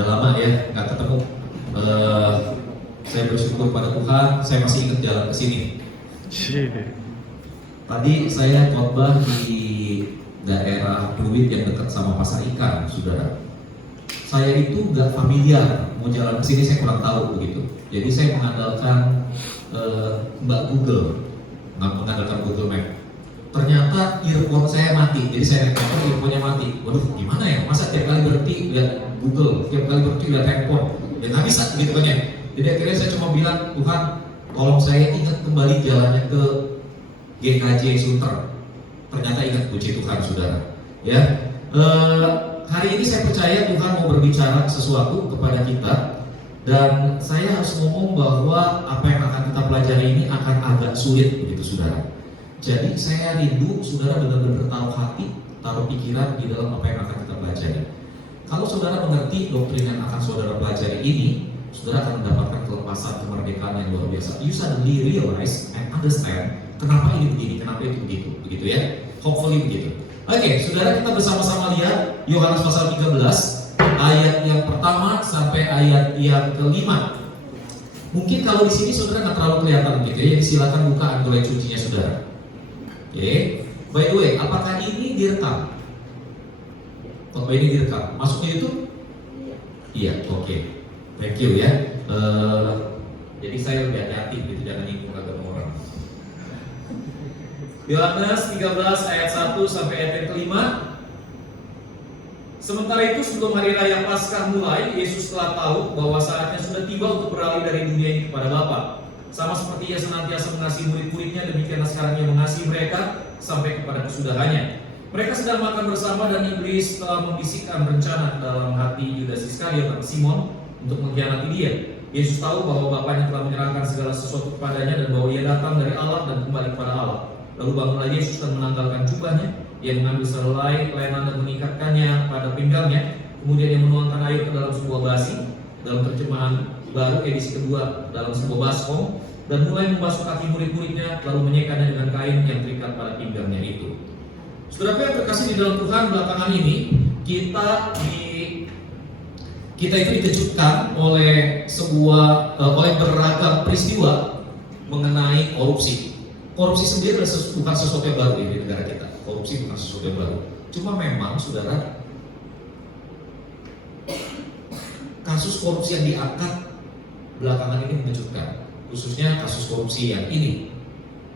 Udah lama ya nggak ketemu. Eh, saya bersyukur pada Tuhan, saya masih ingat jalan ke sini. Tadi saya khotbah di daerah Pluit yang dekat sama pasar ikan, saudara. Saya itu nggak familiar, mau jalan ke sini saya kurang tahu begitu. Jadi saya mengandalkan Mbak Google, nggak mengandalkan Google Map. Ternyata earphone saya mati, jadi saya naik motor earphone-nya mati. Waduh, gimana ya? Masa tiap kali berhenti lihat Google, tiap kali berhenti lihat handphone, ya nggak bisa gitu kan ya. Jadi akhirnya saya cuma bilang, Tuhan, tolong saya ingat kembali jalannya ke GKJ Sunter. Ternyata ingat, puji Tuhan, saudara. Ya, hari ini saya percaya Tuhan mau berbicara sesuatu kepada kita, dan saya harus ngomong bahwa apa yang akan kita pelajari ini akan agak sulit, begitu saudara. Jadi saya rindu saudara benar-benar taruh hati, taruh pikiran di dalam apa yang akan kita pelajari. Kalau saudara mengerti doktrin yang akan saudara pelajari ini, saudara akan mendapatkan kelepasan kemerdekaan yang luar biasa. You suddenly realize and understand kenapa ini begini, kenapa itu begitu, begitu ya. Hopefully begitu. Oke, saudara, kita bersama-sama lihat Yohanes pasal 13 ayat yang pertama sampai ayat yang kelima. Mungkin kalau di sini saudara nggak terlalu kelihatan begitu ya, jadi silakan buka Android cucinya saudara. Oke, by the way, apakah ini direkam? Apakah ini direkam? Masuk ke YouTube? Iya, oke. Thank you ya. Jadi saya lebih hati-hati gitu, jangan nyinggung agama orang. Yohanes 13 ayat 1 sampai ayat yang kelima. Sementara itu sebelum hari raya Paskah mulai, Yesus telah tahu bahwa saatnya sudah tiba untuk beralih dari dunia ini kepada Bapa. Sama seperti ia senantiasa mengasihi murid-muridnya, demikianlah sekarang ia mengasihi mereka sampai kepada kesudahannya. Mereka sedang makan bersama dan iblis telah membisikkan rencana dalam hati Yudas Iskariot atau Simon untuk mengkhianati dia. Yesus tahu bahwa Bapanya telah menyerahkan segala sesuatu kepadanya dan bahwa ia datang dari Allah dan kembali kepada Allah. Lalu bangunlah Yesus dan menanggalkan jubahnya. Ia mengambil selai lenan dan mengikatkannya pada pinggangnya. Kemudian ia menuangkan air ke dalam sebuah basi. Dalam terjemahan baru edisi kedua, dalam sebuah baskom, dan mulai membasuh kaki murid-muridnya, lalu menyekanya dengan kain yang terikat pada pinggangnya itu. Saudara yang terkasih di dalam Tuhan, belakangan ini kita itu dikejutkan oleh oleh beragam peristiwa mengenai korupsi. Korupsi sendiri bukan sesuatu yang baru di negara kita. Korupsi bukan sesuatu yang baru. Cuma memang, saudara, kasus korupsi yang diangkat belakangan ini mengejutkan. Khususnya kasus korupsi yang ini,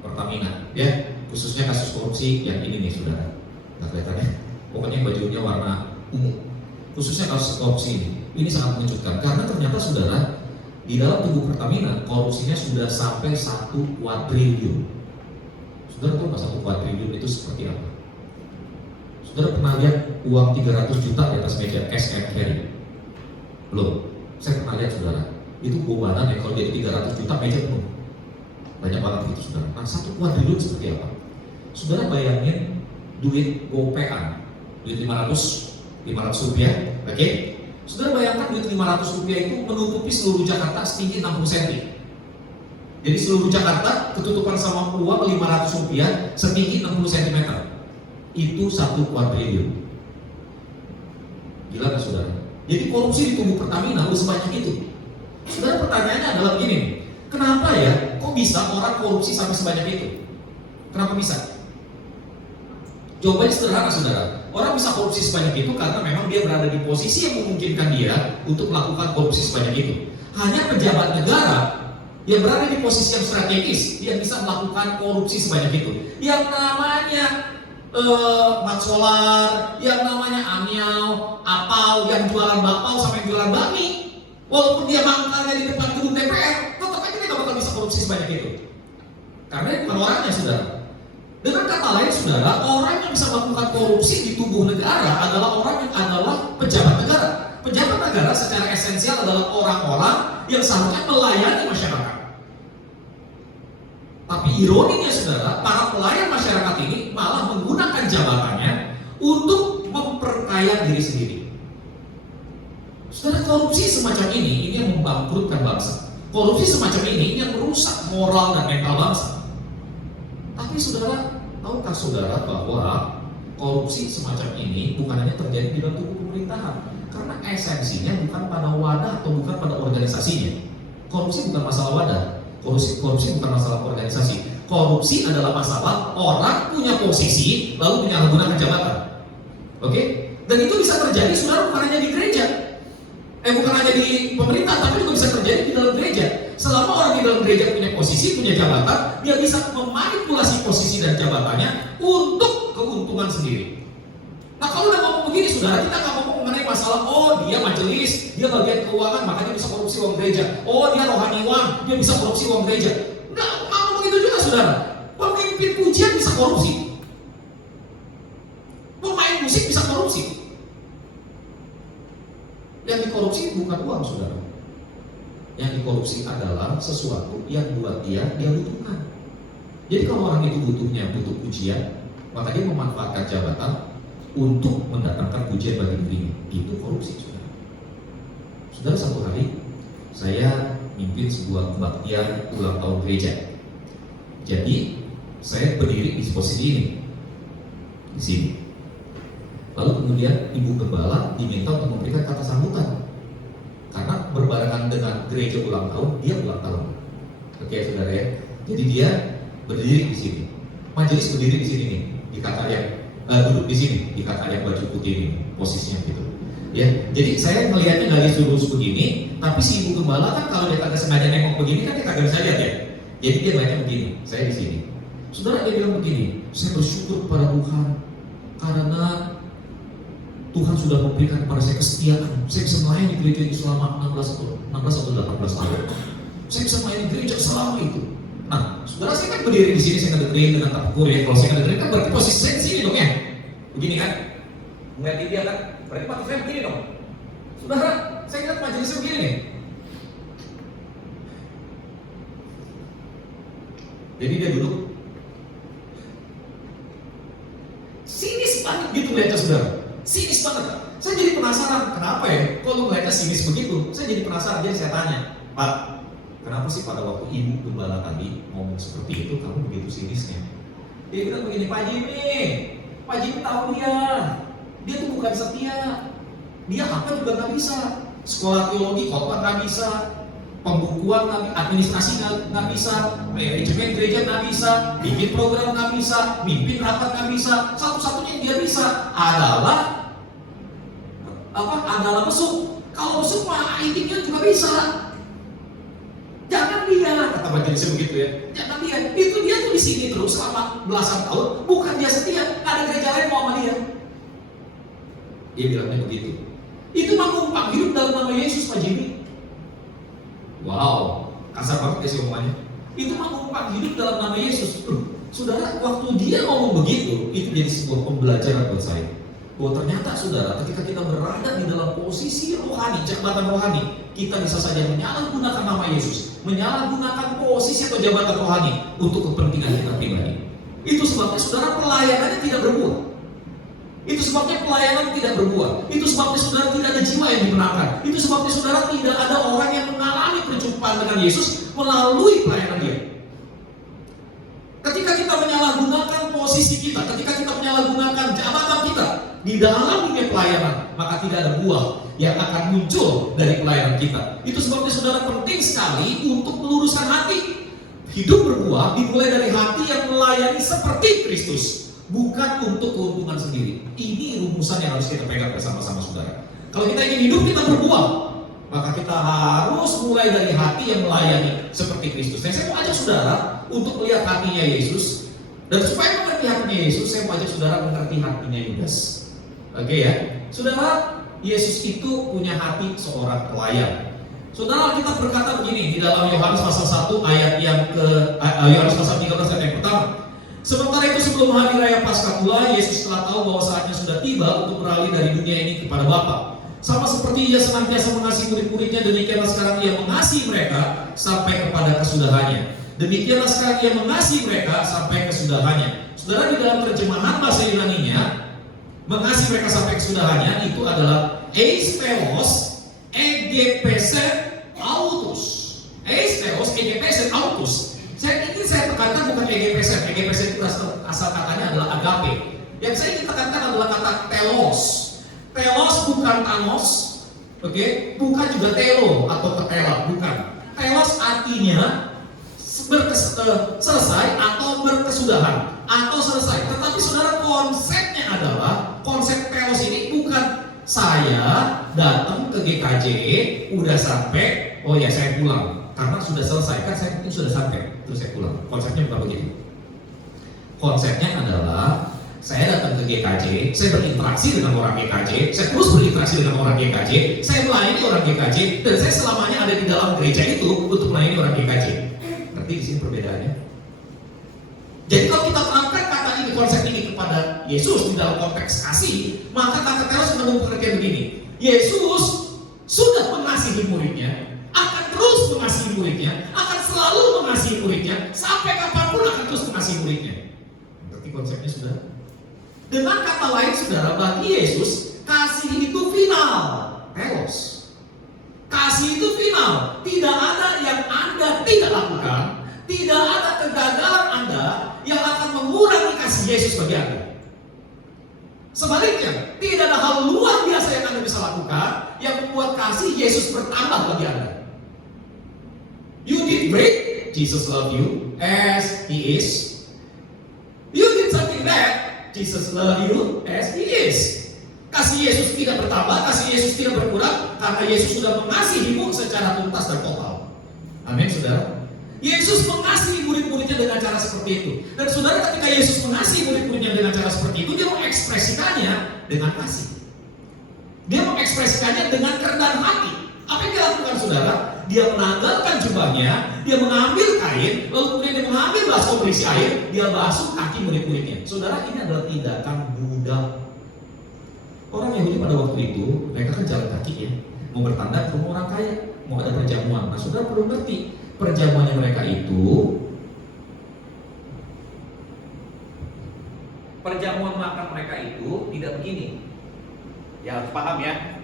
Pertamina, ya. Khususnya kasus korupsi yang ini nih, saudara. Nggak kelihatan ya? Pokoknya bajunya warna ungu. Khususnya kasus korupsi ini sangat mengejutkan karena ternyata, saudara, di dalam tubuh Pertamina korupsinya sudah sampai 1 kuadriliun. Saudara tahu nggak 1 kuadriliun itu seperti apa? Saudara pernah lihat uang 300 juta di atas meja cash and carry? Belum. Saya pernah lihat, saudara. Itu bulanan ya, kalau jadi 300 juta meja penuh. Banyak banget gitu, saudara. Nah, 1 kuadriliun seperti apa? Saudara bayangin duit gopean, duit 500 rupiah, oke? Saudara bayangkan duit 500 rupiah itu menutupi seluruh Jakarta setinggi 60 cm. Jadi seluruh Jakarta ketutupan sama uang 500 rupiah setinggi 60 cm. Itu 1 kuadriliun. Gila kan, saudara? Jadi korupsi di tubuh Pertamina udah sebanyak itu. Saudara, pertanyaannya adalah begini, kenapa ya, kok bisa orang korupsi sampai sebanyak itu? Kenapa bisa? Jawabannya sederhana, saudara. Orang bisa korupsi sebanyak itu karena memang dia berada di posisi yang memungkinkan dia untuk melakukan korupsi sebanyak itu. Hanya pejabat negara yang berada di posisi yang strategis yang bisa melakukan korupsi sebanyak itu. Yang namanya Mat Solar, yang namanya Amiau, Apau, yang jualan bakpao sampai jualan bakmi. Walaupun dia mangkalnya di depan gedung DPR, tetap aja dia gak bakal bisa korupsi sebanyak itu. Karena itu bukan orangnya, saudara. Dengan kata lain, saudara, orang yang bisa melakukan korupsi di tubuh negara adalah orang yang adalah pejabat negara. Pejabat negara secara esensial adalah orang-orang yang seharusnya melayani masyarakat. Tapi ironinya, saudara, para pelayan masyarakat ini malah menggunakan jabatannya untuk memperkaya diri sendiri. Saudara, korupsi semacam ini yang membangkrutkan bangsa. Korupsi semacam ini yang merusak moral dan mental bangsa. Tapi saudara, tahukah saudara bahwa korupsi semacam ini bukan hanya terjadi di dalam tubuh pemerintahan? Karena esensinya bukan pada wadah atau bukan pada organisasinya. Korupsi bukan masalah wadah, korupsi bukan masalah organisasi. Korupsi adalah masalah orang punya posisi lalu menyalahgunakan jabatan. Oke? Dan itu bisa terjadi, saudara, bukan hanya di gereja, bukan hanya di pemerintah, tapi juga bisa terjadi di dalam gereja. Selama orang di dalam gereja punya posisi, punya jabatan, dia bisa memanipulasi posisi dan jabatannya untuk keuntungan sendiri. Nah, kalau udah ngomong begini, saudara, kita nggak ngomong mengenai masalah, oh dia majelis, dia bagian keuangan, makanya bisa korupsi uang gereja. Oh dia rohaniwan, dia bisa korupsi uang gereja. Nggak ngomong begitu juga, saudara. Pemimpin pujian bisa korupsi. Pemain musik bisa korupsi. Yang dikorupsi bukan uang, saudara. Yang dikorupsi adalah sesuatu yang buat dia butuhkan. Jadi kalau orang itu butuh pujian, maka dia memanfaatkan jabatan untuk mendatangkan pujian bagi dirinya. Itu korupsi, saudara. Saudara, satu hari saya mimpin sebuah kebaktian ulang tahun gereja. Jadi saya berdiri di posisi ini, di sini. Lalu kemudian ibu gembala diminta untuk memberikan kata sambutan karena berbarengan dengan gereja ulang tahun, dia ulang tahun. Oke, saudara ya. Jadi dia berdiri di sini, majelis berdiri di sini nih, di kata yang duduk di sini, di kata yang baju putih ini, posisinya gitu. Ya, jadi saya melihatnya nggak lurus begini, tapi si ibu gembala kan kalau dia kagak sengaja nengok begini kan dia kagak bisa lihat ya. Jadi dia baca begini, saya di sini. Saudara, dia bilang begini, saya bersyukur kepada Tuhan karena Tuhan sudah memberikan kepada saya kesetiaan. Saya bisa melayani gereja ini selama 16 atau 18 tahun. Saya bisa melayani gereja selama itu. Nah, saudara, saya kan berdiri di sini, saya ngedengerin dengan tafakur ya. Kalau saya ngedengerin kan berarti posisi saya di sini dong ya. Begini kan? Ngeliatin dia kan? Berarti patut saya begini dong. Saudara, saya ingat majelisnya begini nih. Jadi dia duduk. Sinis banget gitu lihatnya, saudara. Sinis banget. Saya jadi penasaran, kenapa ya? Kalau mereka sinis begitu, saya jadi penasaran. Jadi saya tanya, Pak, kenapa sih pada waktu ibu gembala tadi ngomong seperti itu, kamu begitu sinisnya? Dia bilang begini, Pak Jimmy tahu dia tuh bukan setia. Dia apa juga nggak bisa. Sekolah teologi, khotbah nggak bisa. Pembukuan nggak, administrasi nggak bisa, manajemen gereja nggak bisa, bikin program nggak bisa, mimpin rapat nggak bisa. Satu-satunya yang dia bisa adalah mesuk. Kalau mesuk mah intinya juga bisa. Jangan dia, kata majelisnya begitu ya. Jangan dia. Itu dia tuh di sini terus selama belasan tahun. Bukan dia setia. Nggak ada gereja lain mau sama dia. Dia bilangnya begitu. Itu mah numpang hidup dalam nama Yesus, Pak Jimmy. Wow, kasar banget ya sih omongannya. Itu mah numpang hidup dalam nama Yesus. Saudara, waktu dia ngomong begitu, itu jadi sebuah pembelajaran buat saya. Bahwa ternyata, saudara, ketika kita berada di dalam posisi rohani, jabatan rohani, kita bisa saja menyalahgunakan nama Yesus, menyalahgunakan posisi atau jabatan rohani untuk kepentingan kita pribadi. Itu sebabnya, saudara, pelayanannya tidak berbuah. Itu sebabnya pelayanan tidak berbuah. Itu sebabnya saudara tidak ada jiwa yang dimenangkan. Itu sebabnya saudara tidak ada orang yang mengalami perjumpaan dengan Yesus melalui pelayanan dia. Ketika kita menyalahgunakan posisi kita, ketika kita menyalahgunakan jabatan kita di dalam dunia pelayanan, maka tidak ada buah yang akan muncul dari pelayanan kita. Itu sebabnya saudara penting sekali untuk meluruskan hati. Hidup berbuah dimulai dari hati yang melayani seperti Kristus. Bukan untuk keuntungan sendiri. Ini rumusan yang harus kita pegang bersama-sama, saudara. Kalau kita ingin hidup kita berbuah, maka kita harus mulai dari hati yang melayani seperti Kristus. Saya mau ajak saudara untuk melihat hatinya Yesus. Dan supaya mengerti hatinya Yesus, saya mau ajak saudara mengerti hatinya Yudas. Oke ya. Saudara, Yesus itu punya hati seorang pelayan. Saudara, kita berkata begini di dalam Yohanes pasal 1 ayat yang Yohanes pasal 13 ayat yang pertama. Sementara itu sebelum hari raya Paskah pula, Yesus telah tahu bahwa saatnya sudah tiba untuk beralih dari dunia ini kepada Bapa. Sama seperti ia senantiasa mengasihi murid-muridnya, demikianlah sekarang ia mengasihi mereka sampai kepada kesudahannya. Demikianlah sekarang ia mengasihi mereka sampai kesudahannya. Saudara, di dalam terjemahan bahasa Yunaninya, mengasihi mereka sampai kesudahannya itu adalah eisteos egepesen autos. Eisteos egepesen autos. Saya ingin saya tekankan bukan egepesen. Egepesen itu asal katanya adalah agape. Yang saya ingin tekankan adalah kata telos. Telos bukan Thanos, Oke, bukan juga telo atau ketela, bukan. Telos artinya selesai atau berkesudahan atau selesai. Tetapi saudara, konsepnya adalah konsep telos ini bukan saya datang ke GKJ udah sampai, oh ya saya pulang karena sudah selesai, kan saya mungkin sudah sampai terus saya pulang. Konsepnya bukan begitu. Konsepnya adalah saya datang ke GKJ, saya berinteraksi dengan orang GKJ, saya terus berinteraksi dengan orang GKJ, saya melayani orang GKJ, dan saya selamanya ada di dalam gereja itu untuk melayani orang GKJ. Ngerti di sini perbedaannya? Jadi kalau kita terapkan kata ini, konsep ini kepada Yesus di dalam konteks kasih, maka kata telos menemukan pengertian begini: Yesus sudah mengasihi muridnya, akan terus mengasihi muridnya, akan selalu mengasihi muridnya, sampai kapanpun akan terus mengasihi muridnya. Ngerti konsepnya sudah? Dengan kata lain saudara, bagi Yesus kasih itu final, telos. Kasih itu final. Tidak ada yang Anda tidak lakukan, tidak ada kegagalan Anda yang akan mengurangi kasih Yesus bagi Anda. Sebaliknya, tidak ada hal luar biasa yang Anda bisa lakukan yang membuat kasih Yesus bertambah bagi Anda. You did great, Jesus love you as He is. You did something bad, Jesus love you as He is. Kasih Yesus tidak bertambah, kasih Yesus tidak berkurang, karena Yesus sudah mengasihimu secara tuntas dan total. Amin, saudara. Yesus mengasihi murid-muridnya dengan cara seperti itu. Dan saudara, ketika Yesus mengasihi murid-muridnya dengan cara seperti itu, dia mengekspresikannya dengan kasih. Dia mengekspresikannya dengan kerendahan hati. Apa yang dia lakukan, saudara? Dia menanggalkan jubahnya, dia mengambil kain, lalu kemudian dia mengambil baskom berisi air, dia basuh kaki murid-muridnya. Saudara, ini adalah tindakan budak. Orang Yahudi pada waktu itu, mereka kan jalan kaki ya, mau bertanda ke rumah orang kaya, mau ada perjamuan. Nah, saudara perlu ngerti, perjamuannya mereka itu, perjamuan makan mereka itu tidak begini. Ya harus paham ya,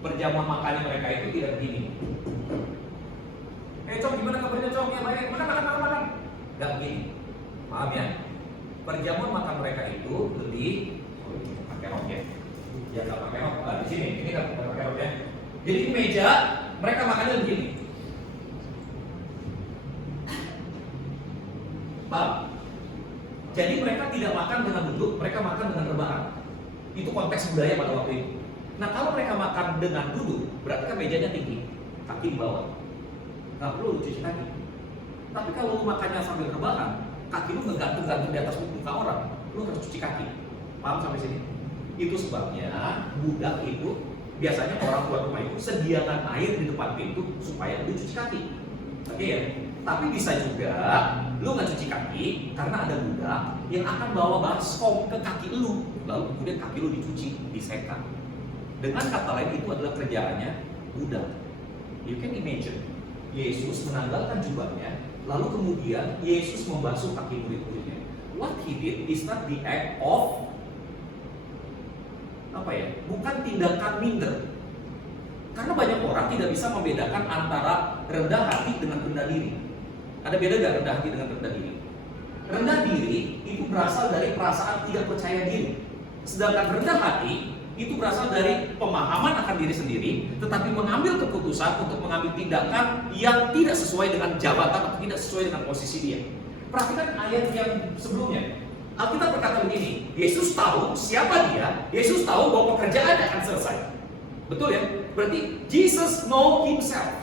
perjamuan makannya mereka itu tidak begini. Cok, gimana kabarnya Cok? Ya baik, makan. Gak begini. Paham ya? Perjamuan makan mereka itu lebih, pakai rok ya. Ya nggak pakai rok, di sini. Ini nggak pakai rok ya. Jadi di meja mereka makannya begini. Paham? Jadi mereka tidak makan dengan duduk, mereka makan dengan rebahan. Itu konteks budaya pada waktu itu. Nah, kalau mereka makan dengan duduk, berarti kan mejanya tinggi, kaki di bawah. Nggak perlu cuci kaki. Tapi kalau lu makannya sambil rebahan, kaki lu ngegantung-gantung di atas muka orang, lu harus cuci kaki. Paham sampai sini? Itu sebabnya budak itu biasanya orang tua rumah itu sediakan air di depan pintu supaya lu cuci kaki. Oke ya? Tapi bisa juga lu nggak cuci kaki karena ada budak yang akan bawa baskom ke kaki lu, lalu kemudian kaki lu dicuci, disekat. Dengan kata lain itu adalah kerjaannya budak. You can imagine, Yesus menanggalkan jubahnya, lalu kemudian Yesus membasuh kaki murid-muridnya. What he did is not the act of bukan tindakan minder. Karena banyak orang tidak bisa membedakan antara rendah hati dengan rendah diri. Ada beda gak rendah hati dengan rendah diri? Rendah diri itu berasal dari perasaan tidak percaya diri. Sedangkan rendah hati itu berasal dari pemahaman akan diri sendiri, tetapi mengambil keputusan untuk mengambil tindakan yang tidak sesuai dengan jabatan atau tidak sesuai dengan posisi dia. Perhatikan ayat yang sebelumnya. Alkitab berkata begini, Yesus tahu siapa dia, Yesus tahu bahwa pekerjaannya akan selesai. Betul ya? Berarti Jesus know himself.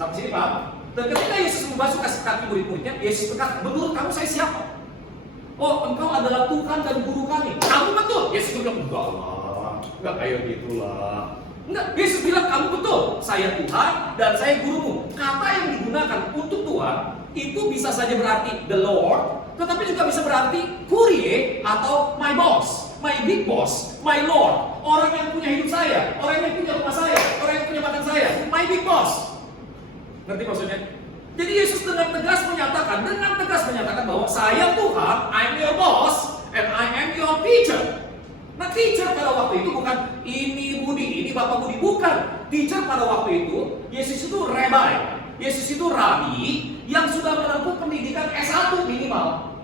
Sampai sini paham? Dan ketika Yesus membasuh kaki murid-muridnya, Yesus berkata, menurut kamu saya siapa? Oh, engkau adalah Tuhan dan Guru kami. Kamu betul? Yesus bilang, enggak lah, enggak kayak gitulah. Enggak, Yesus bilang, kamu betul. Saya Tuhan dan saya gurumu. Kata yang digunakan untuk Tuhan itu bisa saja berarti the Lord, tetapi juga bisa berarti Kurie atau my boss, my big boss, my Lord. Orang yang punya hidup saya, orang yang punya rumah saya, orang yang punya makan saya, my big boss. Ngerti maksudnya? Jadi Yesus dengan tegas menyatakan bahwa saya Tuhan, I'm your boss, and I am your teacher. Nah, teacher pada waktu itu bukan ini Budi, ini Bapak Budi, bukan. Teacher pada waktu itu, Yesus itu rabbi, Yesus itu rabi yang sudah menempuh pendidikan S1 minimal.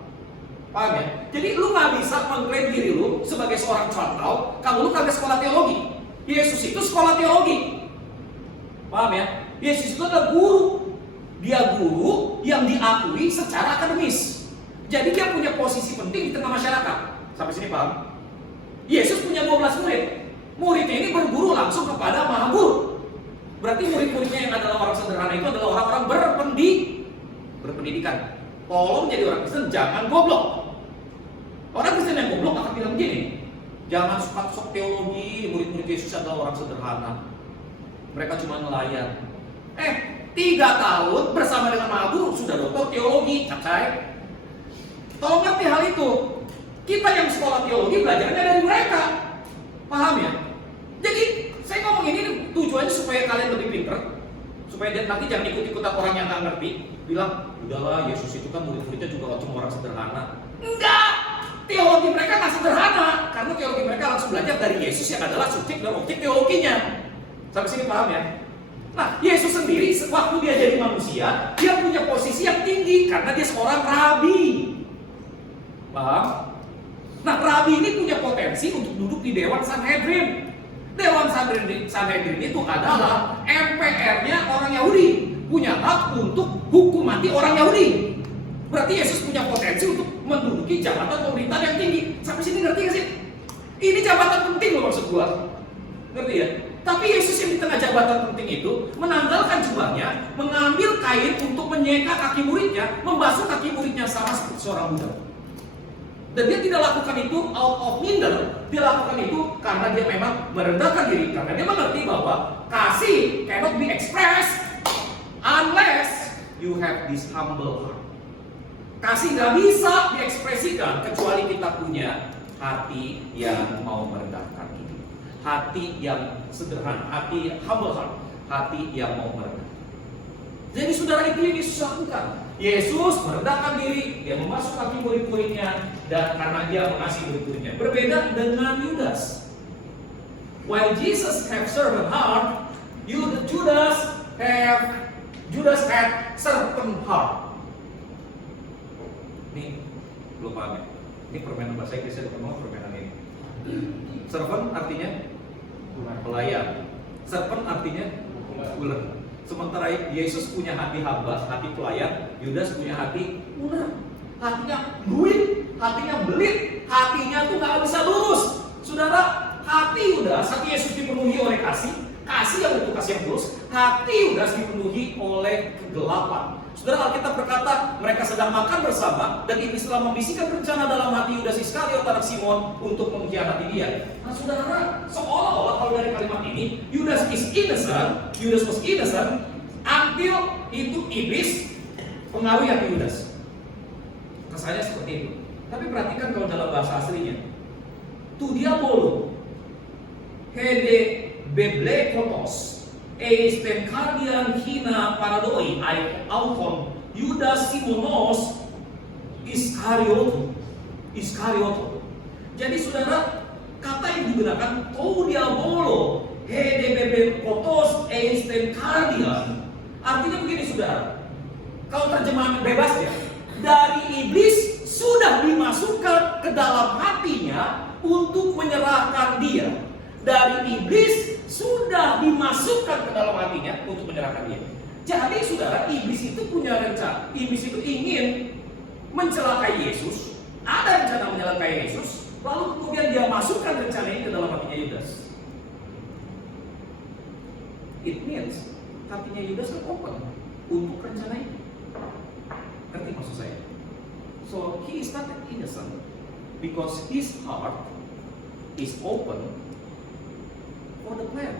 Paham ya? Jadi lu gak bisa mengklaim diri lu sebagai seorang contoh kalau lu kagak sekolah teologi. Yesus itu sekolah teologi. Paham ya? Yesus itu adalah guru. Dia guru yang diakui secara akademis. Jadi dia punya posisi penting di tengah masyarakat. Sampai sini paham? Yesus punya 12 murid. Muridnya ini berguru langsung kepada maha guru. Berarti murid-muridnya yang adalah orang sederhana itu adalah orang-orang berpendidikan. Tolong jadi orang Kristen jangan goblok. Orang Kristen yang goblok akan bilang begini, jangan suka sok teologi, murid-murid Yesus adalah orang sederhana. Mereka cuma nelayan. 3 tahun bersama dengan maha guru sudah doktor teologi, cacai. Tolong ngerti hal itu. Kita yang sekolah teologi belajarnya dari mereka. Paham ya? Jadi saya ngomong ini tujuannya supaya kalian lebih pinter, supaya nanti jangan ikut-ikutan orang yang nggak ngerti, bilang udahlah Yesus itu kan murid-muridnya juga cuma orang sederhana. Enggak, teologi mereka nggak sederhana, karena teologi mereka langsung belajar dari Yesus yang adalah subjek dan objek teologinya. Sampai sini paham ya? Nah, Yesus sendiri waktu dia jadi manusia, dia punya posisi yang tinggi karena dia seorang rabi. Paham? Nah, rabi ini punya potensi untuk duduk di Dewan Sanhedrin. Dewan Sanhedrin itu adalah MPR-nya orang Yahudi, punya hak untuk hukum mati orang Yahudi. Berarti Yesus punya potensi untuk menduduki jabatan pemerintahan yang tinggi. Sampai sini ngerti gak sih? Ini jabatan penting loh maksud gua. Ngerti ya? Tapi Yesus yang di tengah jabatan penting itu menanggalkan jubahnya, mengambil kain untuk menyeka kaki muridnya, membasuh kaki muridnya sama seperti seorang budak. Dan dia tidak lakukan itu out of minder, dia lakukan itu karena dia memang merendahkan diri, karena dia mengerti bahwa kasih cannot be expressed unless you have this humble heart. Kasih nggak bisa diekspresikan kecuali kita punya hati yang mau merendahkan diri, hati yang sederhana, hati humble heart, hati yang mau merendahkan. Jadi saudara, itu yang Yesus lakukan. Yesus merendahkan diri, dia memasuk kaki murid-muridnya, dan karena dia mengasihi murid-muridnya. Berbeda dengan Yudas. While Jesus have servant heart, Judas had serpent heart. Ini belum paham ya? Ini permainan bahasa Inggris, saya ngomong permainan ini. Servant artinya pelayan. Serpent artinya ular. Sementara Yesus punya hati hamba, hati pelayan, Yudas punya hati ular. Hatinya duit, hatinya belit, hatinya tuh gak bisa lurus. Saudara, hati Yudas, hati Yesus dipenuhi oleh kasih yang untuk kasih yang tulus. Hati Yudas dipenuhi oleh kegelapan. Saudara, Alkitab berkata mereka sedang makan bersama dan iblis telah membisikkan rencana dalam hati Yudas Iskariot anak Simon untuk mengkhianati dia. Nah, saudara, seolah-olah kalau dari kalimat ini Yudas was innocent until itu iblis pengaruhi hati Yudas. Kesannya seperti itu. Tapi perhatikan kalau dalam bahasa aslinya, tu diabolo hede beblekotos eisten kardian hina paradoi auton Yudas Simonos Iskarioto. Jadi saudara, kata yang digunakan tu diabolo hede beblekotos eisten kardian artinya begini saudara. Kalau terjemahan bebas ya, dari iblis sudah dimasukkan ke dalam hatinya untuk menyerahkan dia. Dari iblis sudah dimasukkan ke dalam hatinya untuk menyerahkan dia. Jadi saudara, iblis itu punya rencana. Iblis itu ingin mencelakai Yesus. Ada rencana mencelakai Yesus. Lalu kemudian dia masukkan rencana ini ke dalam hatinya Yudas. It means hatinya Yudas open untuk rencana itu. Ngerti maksud saya? So he is not innocent because his heart is open for the plan.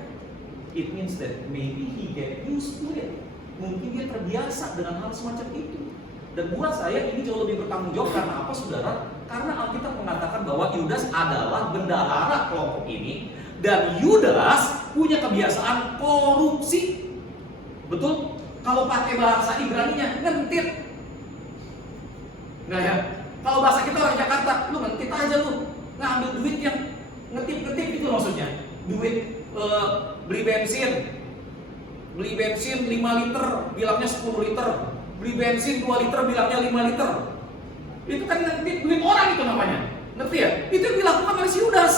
It means that maybe he get used to it. Mungkin dia terbiasa dengan hal semacam itu. Dan buat saya ini jauh lebih bertanggung jawab karena apa saudara? Karena Alkitab mengatakan bahwa Yudas adalah bendahara kelompok ini dan Yudas punya kebiasaan korupsi. Betul? Kalau pakai bahasa Ibraninya ngentit. Nah ya, kalau bahasa kita orang Jakarta, lu ngentit aja lu, ngambil duit yang ngetip-ngetip itu maksudnya. Duit beli bensin 5 liter, bilangnya 10 liter. Beli bensin 2 liter, bilangnya 5 liter. Itu kan ngetip duit orang itu namanya. Ngerti ya? Itu yang dilakukan oleh si Yudas.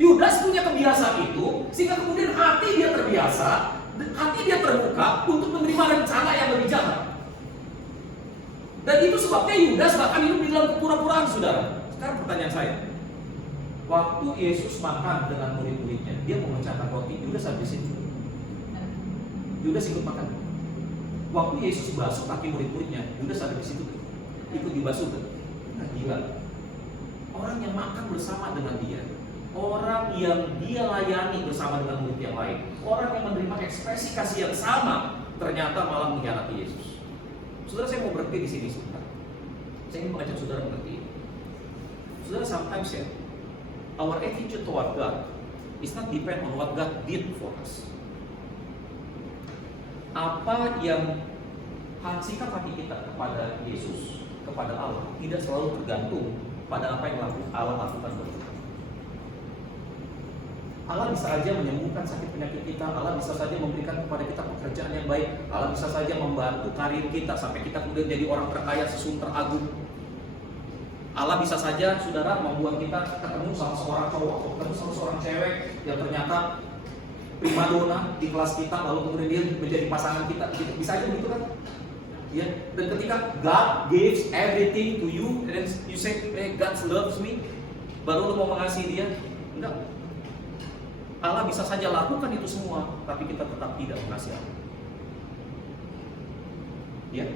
Yudas punya kebiasaan itu, sehingga kemudian hati dia terbiasa, hati dia terbuka untuk menerima rencana yang lebih jahat. Dan itu sebabnya Yudas bahkan hidup di dalam kepura-puraan, saudara. Sekarang pertanyaan saya, waktu Yesus makan dengan murid-muridnya, dia memecahkan roti, Yudas ada di situ. Yudas ikut makan. Waktu Yesus basuh kaki murid-muridnya, Yudas ada di situ. Ikut dibasuh. Nah, gila. Orang yang makan bersama dengan dia, orang yang dia layani bersama dengan murid yang lain, orang yang menerima ekspresi kasih yang sama, ternyata malah mengkhianati Yesus. Saudara, saya mau berhenti di sini sebentar. Saya ingin mengajak saudara mengerti. Saudara, sometimes ya, our attitude toward God is not depend on what God did for us. Apa yang sikap hati kita kepada Yesus, kepada Allah, tidak selalu tergantung pada apa yang Allah lakukan buat kita. Allah bisa saja menyembuhkan sakit penyakit kita, Allah bisa saja memberikan kepada kita pekerjaan yang baik, Allah bisa saja membantu karir kita sampai kita kemudian jadi orang terkaya, sesunter agung. Allah bisa saja, saudara, membuat kita ketemu sama seorang cowok, ketemu sama seorang cewek yang ternyata primadona di kelas kita, lalu kemudian dia menjadi pasangan kita. Bisa aja begitu kan? Ya, dan ketika God gives everything to you, and then you say, hey, God loves me, baru lu mau mengasihi dia? Enggak. Allah bisa saja lakukan itu semua, tapi kita tetap tidak mengasihi Allah. Ya,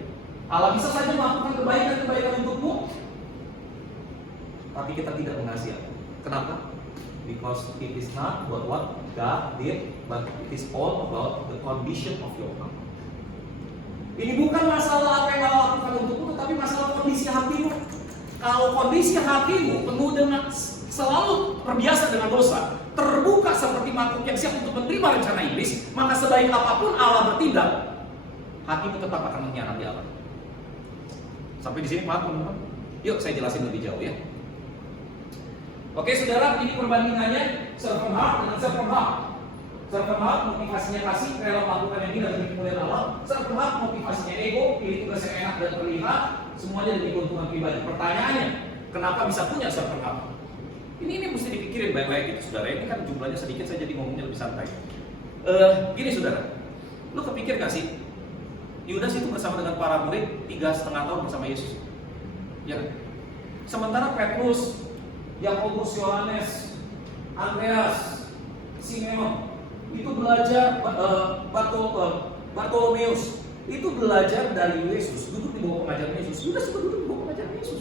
Allah bisa saja melakukan kebaikan-kebaikan untukmu, tapi kita tidak mengasihi Allah. Kenapa? Because it is not about what God did, but it is all about the condition of your heart. Ini bukan masalah apa yang Allah lakukan untukmu, tetapi masalah kondisi hatimu. Kalau kondisi hatimu penuh dengan selalu terbiasa dengan dosa, terbuka seperti makhluk yang siap untuk menerima rencana iblis, maka sebaik apapun Allah bertindak, hatimu tetap akan mengkhianati Allah. Sampai di sini paham, teman-teman? Yuk saya jelasin lebih jauh ya. Oke, saudara, ini perbandingannya servant heart dengan servant heart. Servant heart motivasinya kasih, rela melakukan yang tidak demi kemuliaan Allah. Servant heart motivasinya ego, pilih tugas yang enak dan terlihat, semuanya demi keuntungan pribadi. Pertanyaannya, kenapa bisa punya servant heart? Ini mesti dipikirin baik-baik itu, saudara. Ini kan jumlahnya sedikit, saya jadi ngomongnya lebih santai. Gini, saudara, lu kepikir gak sih, Yudas itu bersama dengan para murid 3,5 tahun bersama Yesus, ya kan? Sementara Petrus, Yakobus, Yohanes, Andreas, Simeon itu belajar, Bartolomeus itu belajar dari Yesus, duduk di bawah pengajaran Yesus. Yudas juga duduk di bawah pengajaran Yesus.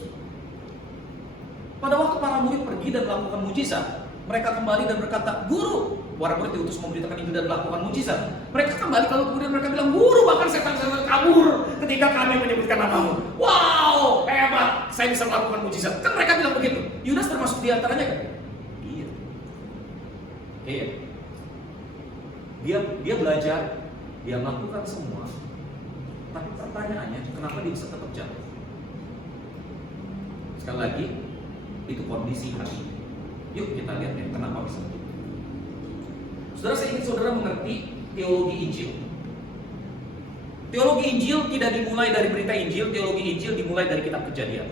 Pada waktu para murid pergi dan melakukan mujizat, mereka kembali dan berkata, Guru. Para murid diutus memberitakan Injil dan melakukan mujizat. Mereka kembali, kalau kemudian mereka bilang, Guru, bahkan setan-setan kabur ketika kami menyebutkan namamu. Wow, hebat, saya bisa melakukan mujizat. Kan mereka bilang begitu. Yudas termasuk di antaranya kan? Iya. Iya. Dia belajar, dia melakukan semua. Tapi pertanyaannya, kenapa dia bisa tetap jatuh? Sekali lagi, itu kondisi hati. Yuk kita lihat ya, kenapa bisa begitu. Saudara, saya ingin saudara mengerti teologi Injil. Teologi Injil tidak dimulai dari berita Injil, teologi Injil dimulai dari kitab Kejadian.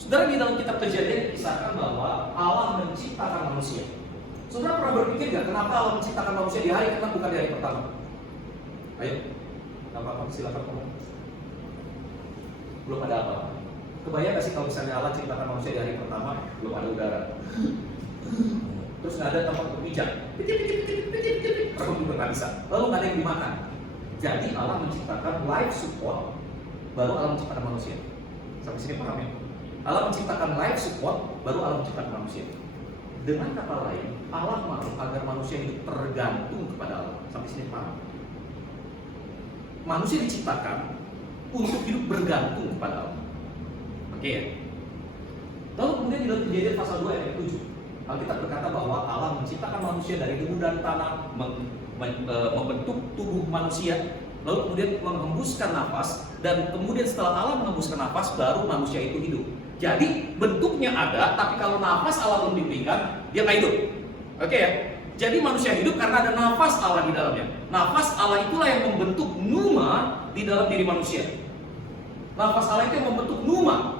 Saudara, di dalam kitab Kejadian dikisahkan bahwa Allah menciptakan manusia. Saudara pernah berpikir gak kenapa Allah menciptakan manusia di hari ke-6 bukan di hari pertama? Ayo, apa-apa, silakan ngomong. Belum ada apa-apa. Kebayang gak sih kalau misalnya Allah ciptakan manusia di hari pertama, belum ada udara, terus nggak ada tempat untuk pijat, perut juga nggak bisa, lalu nggak ada yang dimakan. Jadi Allah menciptakan life support, baru Allah menciptakan manusia. Sampai sini paham ya? Allah menciptakan life support, baru Allah menciptakan manusia. Dengan kata lain, Allah mau agar manusia hidup tergantung kepada Allah. Sampai sini paham? Manusia diciptakan untuk hidup bergantung kepada Allah. Oke ya. Lalu kemudian di dalam Kejadian pasal 2 ayat 7, Alkitab berkata bahwa Allah menciptakan manusia dari debu dan tanah, membentuk tubuh manusia, lalu kemudian menghembuskan nafas, dan kemudian setelah Allah menghembuskan nafas, baru manusia itu hidup. Jadi bentuknya ada, tapi kalau nafas Allah belum diberikan, dia nggak hidup. Oke ya. Jadi manusia hidup karena ada nafas Allah di dalamnya. Nafas Allah itulah yang membentuk pneuma di dalam diri manusia. Nafas Allah itu yang membentuk pneuma,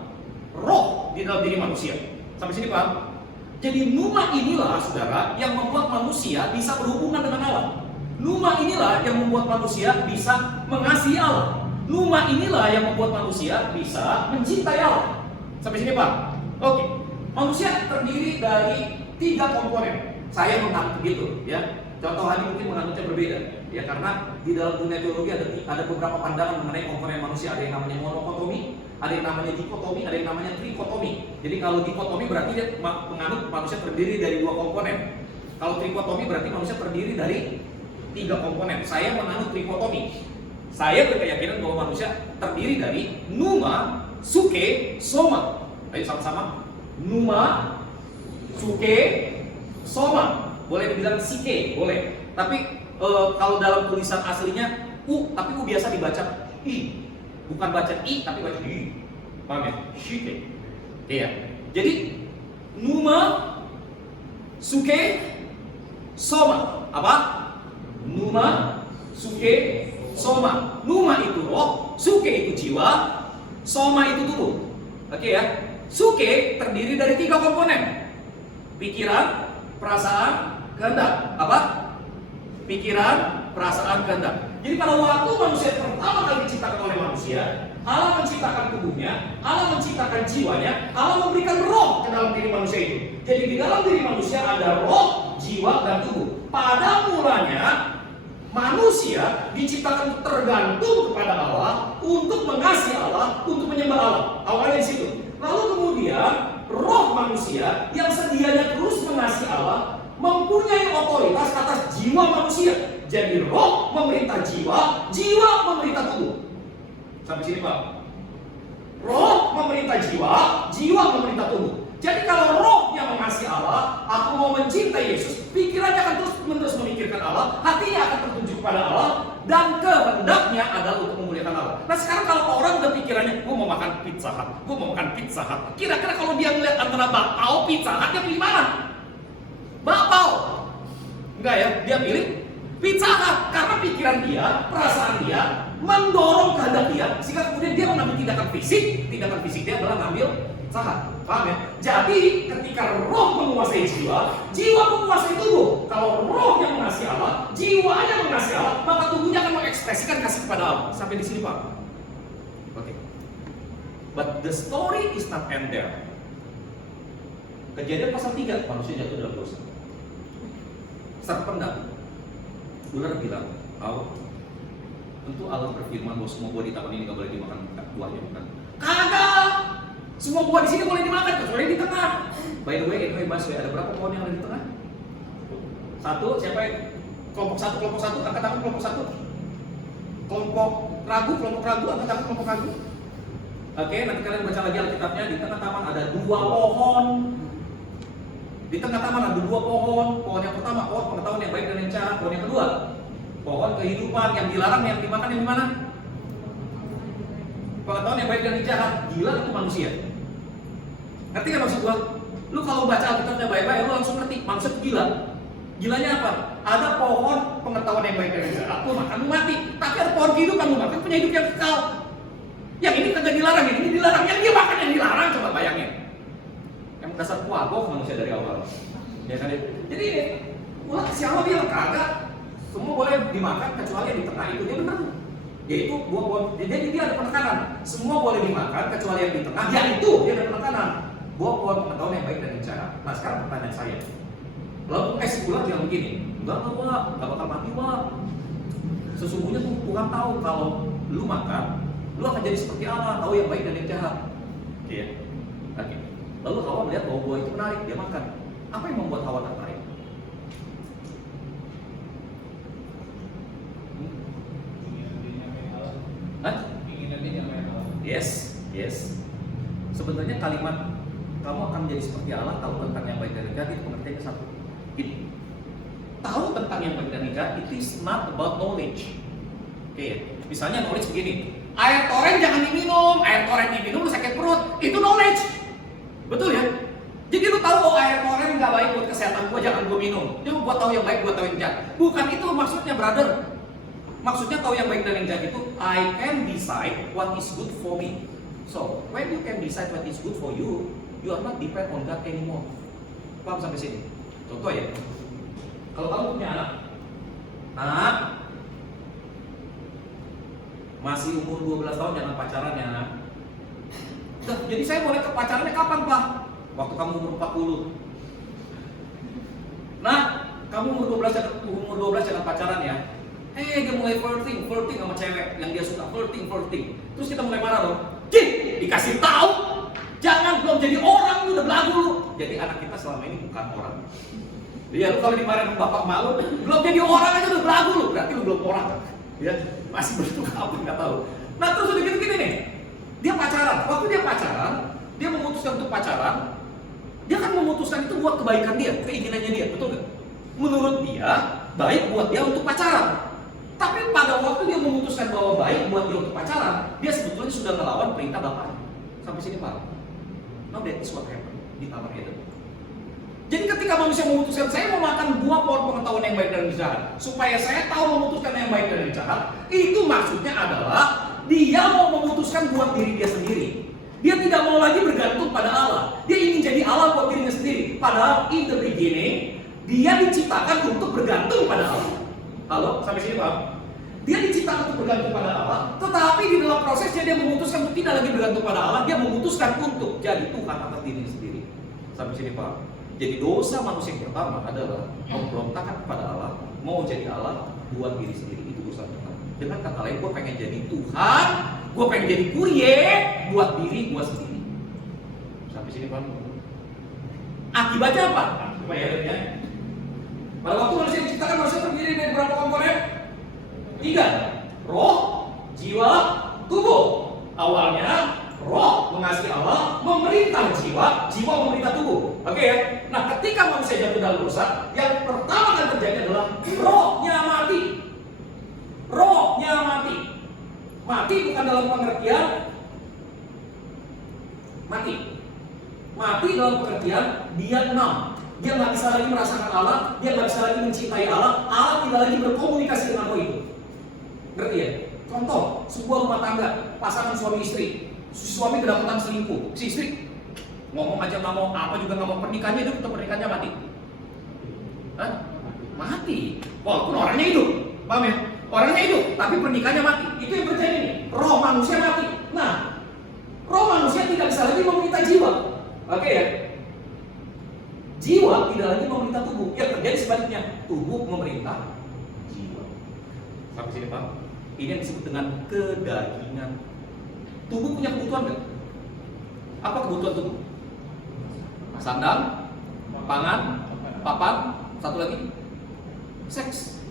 roh di dalam diri manusia. Sampai sini paham? Jadi pneuma inilah saudara yang membuat manusia bisa berhubungan dengan Allah. Pneuma inilah yang membuat manusia bisa mengasihi Allah. Pneuma inilah yang membuat manusia bisa mencintai Allah. Sampai sini Pak? Oke. Manusia terdiri dari 3 komponen. Saya menganggap begitu, ya. Contoh Hadi mungkin menganggapnya berbeda, ya, karena di dalam dunia teologi ada beberapa pandangan mengenai komponen manusia. Ada yang namanya monokotomi, ada yang namanya dikotomi, ada yang namanya trikotomi. Jadi kalau dikotomi berarti dia menganggap manusia terdiri dari 2 komponen. Kalau trikotomi berarti manusia terdiri dari 3 komponen. Saya menganggap trikotomi. Saya berkeyakinan bahwa manusia terdiri dari pneuma, suke, soma. Ayo sama-sama. Pneuma, suke, soma. Boleh dibilang sike, boleh. Tapi kalau dalam tulisan aslinya tapi U biasa dibaca I. Bukan baca I, tapi baca I. Paham ya? Sike. Iya. Jadi pneuma, suke, soma. Apa? Pneuma, suke, soma. Pneuma itu roh, suke itu jiwa, soma itu tubuh. Oke ya. Suke terdiri dari 3 komponen. Pikiran, perasaan, kehendak. Apa? Pikiran, perasaan, kehendak. Jadi pada waktu manusia pertama kali diciptakan oleh manusia, Allah menciptakan tubuhnya, Allah menciptakan jiwanya, Allah memberikan roh ke dalam diri manusia itu. Jadi di dalam diri manusia ada roh, jiwa, dan tubuh. Pada mulanya manusia diciptakan tergantung kepada Allah, untuk mengasihi Allah, untuk menyembah Allah. Awalnya di situ. Lalu kemudian roh manusia yang sedianya terus mengasihi Allah mempunyai otoritas atas jiwa manusia. Jadi roh memerintah jiwa, jiwa memerintah tubuh. Sampai sini Pak. Roh memerintah jiwa, jiwa memerintah tubuh. Jadi kalau roh yang mengasihi Allah, aku mau mencintai Yesus, pikirannya akan terus memikirkan Allah, hatinya akan tertuju kepada Allah, dan kehendaknya adalah untuk memuliakan Allah. Nah sekarang kalau orang udah pikirannya, gue mau makan Pizza Hut, gue mau makan Pizza Hut. Kira-kira kalau dia ngeliat antara bakpao, Pizza Hut, dia pilih mana? Bakpao. Enggak ya, dia pilih Pizza Hut. Karena pikiran dia, perasaan dia, mendorong kehendak dia, sehingga kemudian dia mengambil tindakan fisik dia adalah mengambil Pizza Hut. Paham ya? Jadi ketika roh menguasai jiwa, jiwa menguasai tubuh. Kalau roh yang mengasihi Allah, jiwanya mengasihi Allah, maka tubuhnya akan mengekspresikan kasih kepada Allah. Sampai di sini Pak. Oke. But the story is not end there. Kejadian pasal 3, manusia jatuh dalam dosa. Serpent ular bilang, tentu Allah berfirman bahwa semua buah di taman ini nggak boleh dimakan, buahnya bukan? Kagak. Semua buah di sini boleh dimakan kecuali di tengah. By the way, anyway, Mas, ada berapa pohon yang ada di tengah? 1, siapa yang? Kelompok 1, angkat tangan kelompok 1. Kelompok ragu, angkat tangan kelompok ragu. Oke, nanti kalian baca lagi Alkitabnya. Di tengah taman ada 2 pohon. Di tengah taman ada 2 pohon. Pohon yang pertama, pohon pengetahuan yang baik dan yang jahat. Pohon yang kedua, pohon kehidupan yang dilarang, yang dimakan yang di mana? Pengetahuan yang baik dan yang jahat. Gila itu manusia. Ngerti kan maksud gua? Lu kalau baca Alkitabnya baik-baik, lu langsung ngerti manusia itu gila. Gilanya apa? Ada pohon pengetahuan yang baik dan yang jahat, lu makan lu mati. Tapi ada pohon kehidupan, lu makan punya hidup yang kekal. Yang ini kagak dilarang, yang ini dilarang, yang dia makan yang dilarang, coba bayangin. Yang dasar kuagok manusia dari awal. Ya kan? Jadi si Allah bilang kagak, semua boleh dimakan kecuali yang di tengah itu. Dia benar. Yaitu buah-buah. Jadi dia ada penekanan. Semua boleh dimakan kecuali yang di tengah. Ya itu dia ada penekanan. Buah-buah pengetahuan yang baik dan yang jahat. Nah sekarang pertanyaan saya. Lalu si ular bilang begini, enggak bakal mati Wak. Sesungguhnya Tuhan tahu kalau lu makan, lu akan jadi seperti Allah, tahu yang baik dan yang jahat. Iya. Oke. Lalu Hawa melihat bahwa buah itu menarik, dia makan. Apa yang membuat Hawa tertarik? Yes. Sebenarnya kalimat kamu akan menjadi seperti Allah, tahu tentang yang baik dan yang jahat, itu pengertiannya satu. Ini tahu tentang yang baik dan yang jahat, it is not about knowledge. Oke, misalnya knowledge begini, air toren jangan diminum, air toren diminum lu sakit perut, itu knowledge. Betul ya? Jadi lu tahu air toren nggak baik buat kesehatan gua, jangan gua minum. Dia buat tahu yang baik, buat tahu yang jahat. Bukan itu maksudnya, brother. Maksudnya tahu yang baik dan yang jahat itu I can decide what is good for me. So, when you can decide what is good for you, you are not depend on God anymore. Paham sampai sini? Contoh ya, kalau kamu punya anak, masih umur 12 tahun jangan pacaran ya nak. Jadi saya boleh ke pacarannya kapan Pak? Waktu kamu umur 40. Nah, kamu umur 12 jangan pacaran ya. Dia mulai flirting sama cewek yang dia suka, flirting. Terus kita mulai marah dong. Dikasih tahu, jangan, belum jadi orang lu udah belagu lu. Jadi anak kita selama ini bukan orang. Dia lu kalau dimarahin bapak malu, belum jadi orang aja udah belagu lu, berarti lu belum orang. Ya, masih bentuk apa nggak tahu. Nah terus udah gitu nih, dia pacaran. Waktu dia pacaran, dia memutuskan untuk pacaran. Dia kan memutuskan itu buat kebaikan dia, keinginannya dia, betul nggak? Menurut dia, baik buat dia untuk pacaran. Tapi pada waktu dia memutuskan bahwa baik buat dia untuk pacaran, dia sebetulnya sudah melawan perintah bapaknya. Sampai sini Pak. Now that is what happened di Taman Eden. Jadi ketika manusia memutuskan saya mau makan buah pohon pengetahuan yang baik dan jahat, supaya saya tahu memutuskan yang baik dan yang jahat, itu maksudnya adalah dia mau memutuskan buat diri dia sendiri. Dia tidak mau lagi bergantung pada Allah. Dia ingin jadi Allah buat dirinya sendiri. Padahal in the beginning dia diciptakan untuk bergantung pada Allah. Halo, sampai sini Pak? Dia diciptakan untuk bergantung pada Allah, tetapi di dalam prosesnya dia memutuskan untuk tidak lagi bergantung pada Allah. Dia memutuskan untuk jadi Tuhan atas dirinya sendiri. Sampai sini Pak? Jadi dosa manusia yang pertama adalah memberontakkan kepada Allah, mau jadi Allah buat diri sendiri. Itu dosa pertama. Dengan kata lain, gue pengen jadi Tuhan, gue pengen jadi kurie buat diri gue sendiri. Sampai sini Pak? Akibatnya apa? Coba ya. Pada waktu manusia diciptakan, manusia terdiri dari berapa komponen? 3. Roh, jiwa, tubuh. Awalnya roh mengasihi Allah, memerintah jiwa, jiwa memerintah tubuh. Oke ya? Nah ketika manusia jatuh dalam dosa, yang pertama yang terjadi adalah rohnya mati. Rohnya mati. Mati bukan dalam pengertian mati. Mati dalam pengertian dia numb. Dia nggak bisa lagi merasakan Allah, dia nggak bisa lagi mencintai Allah. Allah tidak lagi berkomunikasi dengan roh itu. Ngerti ya? Contoh, sebuah rumah tangga, pasangan suami istri. Suami kedapatan selingkuh, si istri ngomong aja nggak mau, apa juga nggak mau, pernikahannya itu tetap pernikahannya mati. Hah? Mati. Walaupun orangnya hidup, paham ya? Orangnya hidup, tapi pernikahannya mati. Itu yang terjadi nih. Roh manusia mati. Nah, roh manusia tidak bisa lagi meminta jiwa. Oke ya? Jiwa tidak lagi memerintah tubuh. Yang terjadi sebaliknya, tubuh memerintah jiwa. Sampai sini Pak? Ini yang disebut dengan kedagingan. Tubuh punya kebutuhan nggak? Apa kebutuhan tubuh? Sandang, pangan, papan, satu lagi, seks.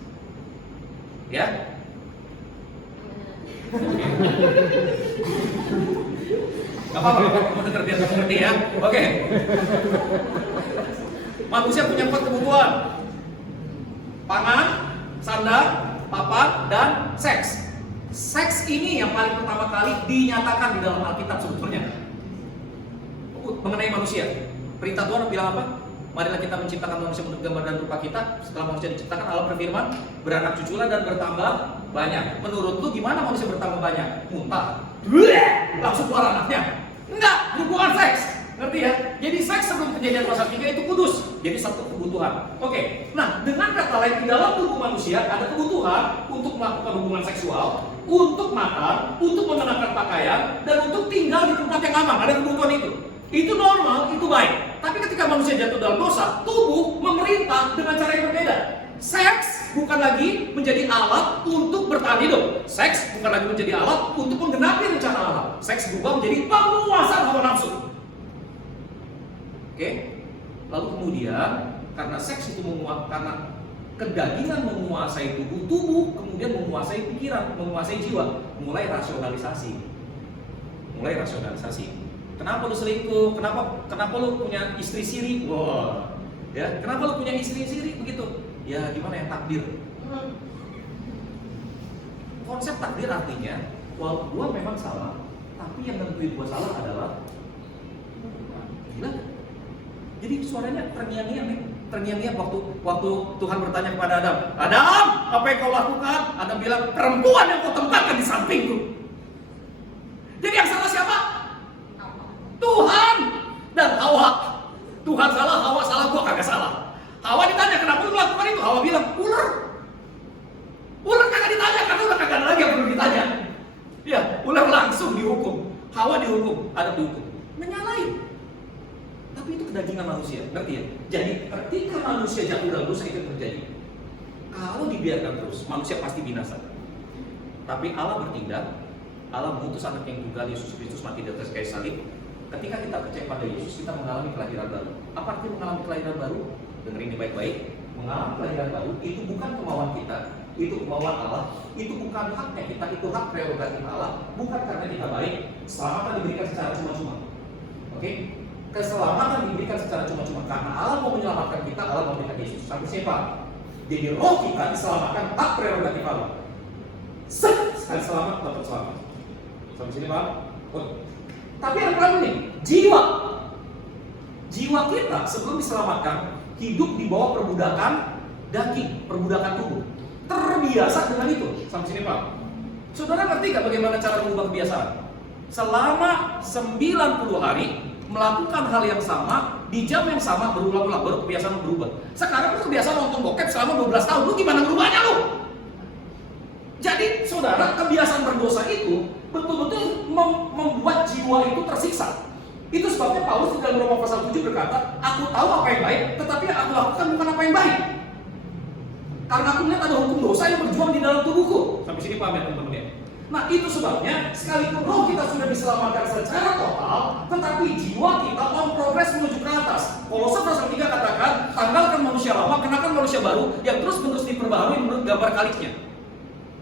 Ya? Gak apa-apa, kamu denger biar kamu ngerti ya. Oke. Manusia punya 4 kebutuhan: pangan, sandang, papan, dan seks. Seks ini yang paling pertama kali dinyatakan di dalam Alkitab sebetulnya mengenai manusia. Perintah Tuhan bilang apa? Marilah kita menciptakan manusia menurut gambar dan rupa kita. Setelah manusia diciptakan, Allah berfirman, beranak cuculah dan bertambah banyak. Menurut lu gimana manusia bertambah banyak? Muntah, langsung keluar anaknya? Enggak, hubungan seks. Ngerti ya? Jadi seks sebelum kejadian pasal 3 itu kudus. Jadi satu kebutuhan. Oke. Nah, dengan kata lain, di dalam tubuh manusia ada kebutuhan untuk melakukan hubungan seksual, untuk makan, untuk mengenakan pakaian, dan untuk tinggal di tempat yang aman. Ada kebutuhan itu. Itu normal, itu baik. Tapi ketika manusia jatuh dalam dosa, tubuh memerintah dengan cara yang berbeda. Seks bukan lagi menjadi alat untuk bertahan hidup. Seks bukan lagi menjadi alat untuk menggenapi rencana Allah. Seks berubah menjadi penguasaan hawa nafsu. Oke? Lalu kemudian karena seks itu karena kedagingan menguasai tubuh kemudian menguasai pikiran, menguasai jiwa, mulai rasionalisasi. Kenapa lu selingkuh? Kenapa lu punya istri siri? Wah. Ya, kenapa lu punya istri siri begitu? Ya, gimana ya, takdir. Konsep takdir artinya, walaupun gua memang salah, tapi yang nentuin gua salah adalah gila. Jadi suaranya terngiang-ngiang waktu Tuhan bertanya kepada Adam, Adam, apa yang kau lakukan? Adam bilang, perempuan yang kau tempatkan di sampingku. Jadi yang salah siapa? Tuhan dan Hawa. Tuhan salah, Hawa salah, gua kagak salah. Hawa ditanya kenapa lu melakukan itu, Hawa bilang ular. Ular kagak ditanya karena udah kagak ada lagi yang perlu ditanya. Ya, ular langsung dihukum. Hawa dihukum, Adam dihukum. Menyalahi. Tapi itu kedagingan manusia, ngerti ya? Jadi ketika manusia jatuh dalam dosa itu terjadi. Kalau dibiarkan terus, manusia pasti binasa. Tapi Allah bertindak, Allah mengutus anak yang tunggal Yesus Kristus mati di atas kayu salib. Ketika kita percaya pada Yesus, kita mengalami kelahiran baru. Apa artinya mengalami kelahiran baru? Dengerin ini baik-baik. Mengalami kelahiran baru itu bukan kemauan kita, itu kemauan Allah. Itu bukan haknya kita, itu hak prerogatif Allah. Bukan karena kita baik. Keselamatan diberikan secara cuma-cuma. Oke? Keselamatan diberikan secara cuma-cuma karena Allah mau menyelamatkan kita, Allah mau memberikan Yesus. Sampai siapa? Jadi roh kita diselamatkan, hak prerogatif Allah. Sekali selamat, dapat selamat. Sampai sini Pak? Tapi yang pertama nih, jiwa kita sebelum diselamatkan hidup di bawah perbudakan daging, perbudakan tubuh. Terbiasa dengan itu. Sampai sini Pak. Saudara ngerti gak bagaimana cara mengubah kebiasaan? Selama 90 hari melakukan hal yang sama di jam yang sama berulang-ulang baru kebiasaan berubah. Sekarang lu kebiasaan nonton bokep selama 12 tahun, lu gimana berubahnya lu? Jadi saudara, kebiasaan berdosa itu betul-betul membuat jiwa itu tersiksa. Itu sebabnya Paulus di dalam Roma pasal 7 berkata, aku tahu apa yang baik, tetapi yang aku lakukan bukan apa yang baik. Karena aku melihat ada hukum dosa yang berjuang di dalam tubuhku. Sampai sini paham ya teman-teman ya? Nah itu sebabnya sekalipun roh kita sudah diselamatkan secara total, tetapi jiwa kita on progress menuju ke atas. Kolose pasal 3 katakan, tanggalkan manusia lama, kenakan manusia baru yang terus-menerus diperbaharui menurut gambar kaliknya.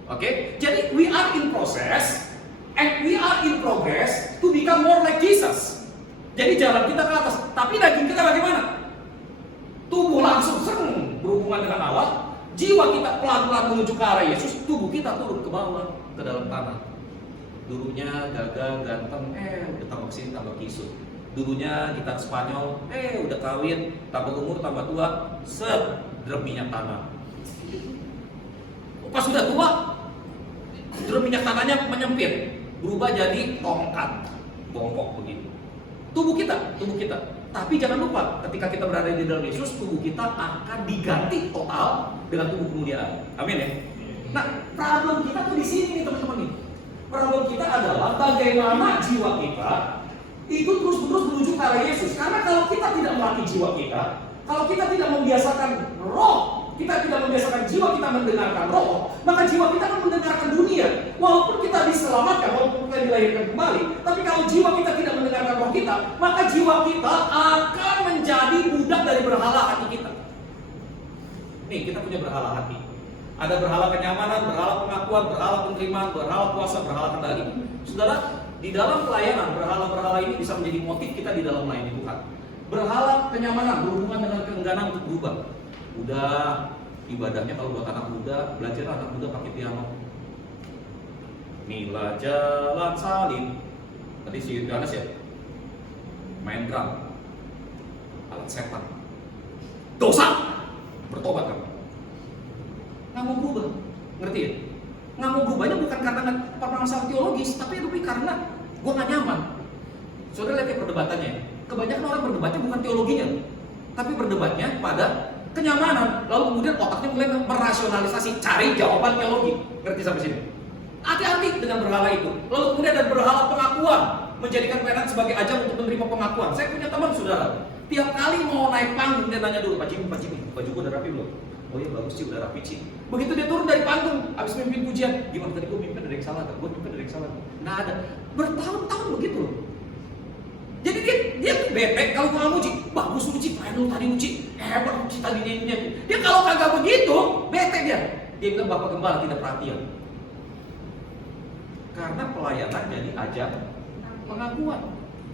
Oke, jadi we are in process and we are in progress to become more like Jesus. Jadi jalan kita ke atas, tapi daging kita bagaimana? Tubuh langsung berhubungan dengan Allah, jiwa kita pelan-pelan menuju ke arah Yesus, tubuh kita turun ke bawah, ke dalam tanah. Dulunya gagah, ganteng, udah tambah kesini, tambah kisut. Dulunya kita Spanyol, udah kawin, tambah umur, tambah tua, drop minyak tanah. Pas sudah tua, drop minyak tanahnya menyempit, berubah jadi tongkat, bongkok begitu. Tubuh kita. Tapi jangan lupa, ketika kita berada di dalam Yesus, tubuh kita akan diganti total dengan tubuh kemuliaan. Amin ya. Nah, problem kita tuh di sini nih teman-teman nih. Problem kita adalah bagaimana jiwa kita itu terus-menerus menuju ke arah Yesus. Karena kalau kita tidak melatih jiwa kita, kalau kita tidak membiasakan roh, kita tidak membiasakan jiwa kita mendengarkan roh, maka jiwa kita akan mendengarkan dunia. Walaupun kita diselamatkan, walaupun kita dilahirkan kembali, tapi kalau jiwa kita tidak mendengarkan roh kita, maka jiwa kita akan menjadi budak dari berhala hati kita. Nih, kita punya berhala hati. Ada berhala kenyamanan, berhala pengakuan, berhala penerimaan, berhala kuasa, berhala kendali. Saudara, di dalam pelayanan, berhala-berhala ini bisa menjadi motif kita di dalam melayani Tuhan. Berhala kenyamanan berhubungan dengan keengganan untuk berubah. Udah ibadahnya kalau buat anak muda, belajar anak muda pakai piano. Inilah jalan salib. Tadi si Yohanes ya, main drum, alat setan. Dosa, bertobat kamu. Nggak mau berubah, ngerti ya? Nggak mau berubahnya bukan karena masalah teologis, tapi lebih karena gue nggak nyaman. Saudara lihat ya perdebatannya. Kebanyakan orang berdebatnya bukan teologinya, tapi berdebatnya pada kenyamanan. Lalu kemudian otaknya mulai merasionalisasi, cari jawaban teologi. Ngerti sampai sini? Hati-hati dengan berhala itu. Lalu kemudian ada berhala pengakuan, menjadikan pelayanan sebagai ajang untuk menerima pengakuan. Saya punya teman saudara, tiap kali mau naik panggung dia nanya dulu, Pak Jimmy, baju gue udah rapi belum? Oh iya bagus sih, udah rapi sih. Begitu dia turun dari panggung, habis mimpin pujian, gimana tadi gue mimpin ada yang salah? Gue mimpin ada yang salah? Nggak ada. Bertahun-tahun begitu loh. Jadi dia tuh bete kalau gue muji, bagus muji, keren lu tadi muji, hebat muji tadi dia. Dia kalau kagak begitu, bete dia. Dia bilang Bapak Gembala tidak perhatian. Karena pelayanan jadi ajang pengakuan.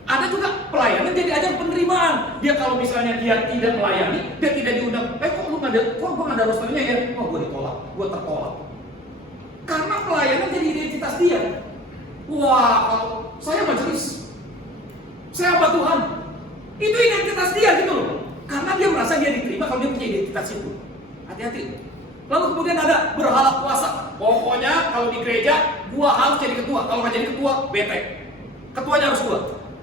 Ada juga pelayanan jadi ajang penerimaan. Dia kalau misalnya dia tidak melayani, dia tidak diundang. Kok lu nggak ada? Kok gue nggak ada rosternya ya? Oh gue ditolak, gue tertolak. Karena pelayanan jadi identitas dia. Wah, kalau saya majelis, saya hamba Tuhan, itu identitas dia gitu loh. Karena dia merasa dia diterima kalau dia punya identitas itu. Hati-hati. Lalu kemudian ada berhala kuasa. Pokoknya kalau di gereja, gua harus jadi ketua. Kalau nggak jadi ketua, bete. Ketuanya harus gua.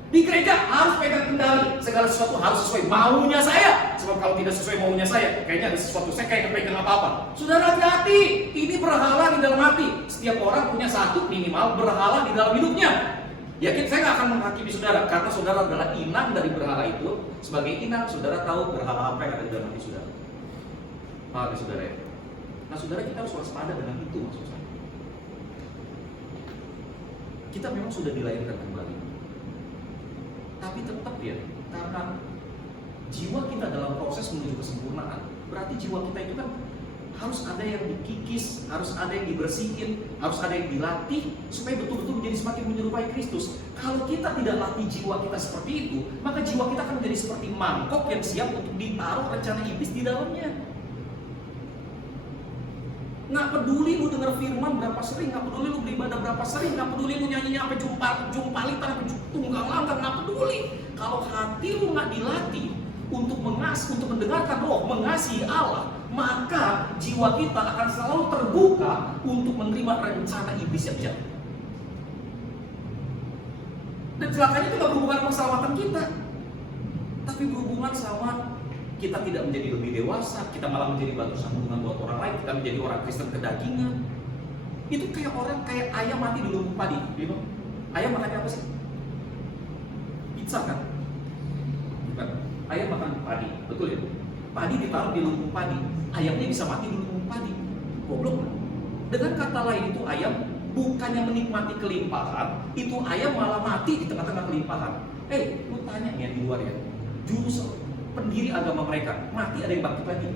Di gereja harus pegang kendali. Segala sesuatu harus sesuai maunya saya. Sebab kalau tidak sesuai maunya saya, kayaknya ada sesuatu saya kayak pegang apa-apa. Saudara hati-hati, ini berhala di dalam hati. Setiap orang punya satu minimal berhala di dalam hidupnya. Yakin saya nggak akan menghakimi saudara, karena saudara adalah inang dari berhala itu. Sebagai inang, saudara tahu berhala apa yang ada di dalam hati saudara. Paham ya saudara ya? Nah saudara, kita harus waspada dengan itu maksud saya. Kita memang sudah dilahirkan kembali, tapi tetap ya, karena jiwa kita dalam proses menuju kesempurnaan, berarti jiwa kita itu kan harus ada yang dikikis, harus ada yang dibersihin, harus ada yang dilatih supaya betul-betul menjadi semakin menyerupai Kristus. Kalau kita tidak latih jiwa kita seperti itu, maka jiwa kita akan menjadi seperti mangkok yang siap untuk ditaruh rencana iblis di dalamnya. Nggak peduli lu denger firman berapa sering, nggak peduli lu beribadah berapa sering, nggak peduli lu nyanyinya sampai jumpalitan, sampai tunggang langgang, nggak peduli. Kalau hati lu nggak dilatih untuk untuk mendengarkan roh, mengasihi Allah, maka jiwa kita akan selalu terbuka untuk menerima rencana iblis yang jahat. Dan celakanya itu nggak berhubungan sama keselamatan kita, tapi berhubungan sama kita tidak menjadi lebih dewasa, kita malah menjadi batu sandungan buat orang lain, kita menjadi orang Kristen kedagingan. Itu kayak ayam mati di lumbung padi, you know? Ayam makan apa sih? Pizza kan? Bukan. Ayam makan padi, betul ya? Padi ditaruh di lumbung padi, ayamnya bisa mati di lumbung padi. Goblok kan? Dengan kata lain itu ayam bukannya menikmati kelimpahan, itu ayam malah mati di tengah-tengah kelimpahan. Lu tanya nih di luar ya, juru pendiri agama mereka mati, ada yang bangkit lagi?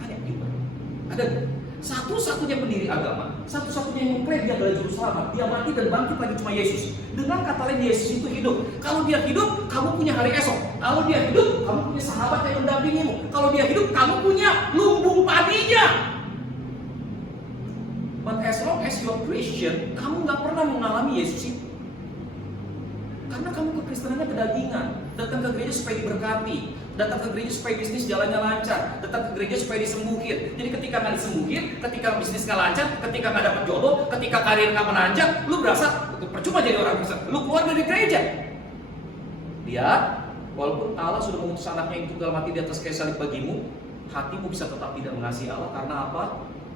Tanya di luar. Ada gak? Satu-satunya pendiri agama, satu-satunya yang mengklaim dia adalah juru selamat, dia mati dan bangkit lagi cuma Yesus. Dengan kata lain, Yesus itu hidup. Kalau dia hidup, kamu punya hari esok. Kalau dia hidup, kamu punya sahabat yang mendampingimu. Kalau dia hidup, kamu punya lumbung padinya. But as long as you're Christian, kamu gak pernah mengalami Yesus itu. Karena kamu kekristenannya kedagingan. Datang ke gereja supaya diberkati, datang ke gereja supaya bisnis jalannya lancar, datang ke gereja supaya disembuhin. Jadi ketika nggak disembuhin, ketika bisnis nggak lancar, ketika nggak dapat jodoh, ketika karir nggak menanjak, lu berasa percuma jadi orang Kristen. Lu keluar dari gereja. Lihat, walaupun Allah sudah mengutus anaknya yang tunggal mati di atas kayu salib bagimu, hatimu bisa tetap tidak mengasihi Allah. Karena apa?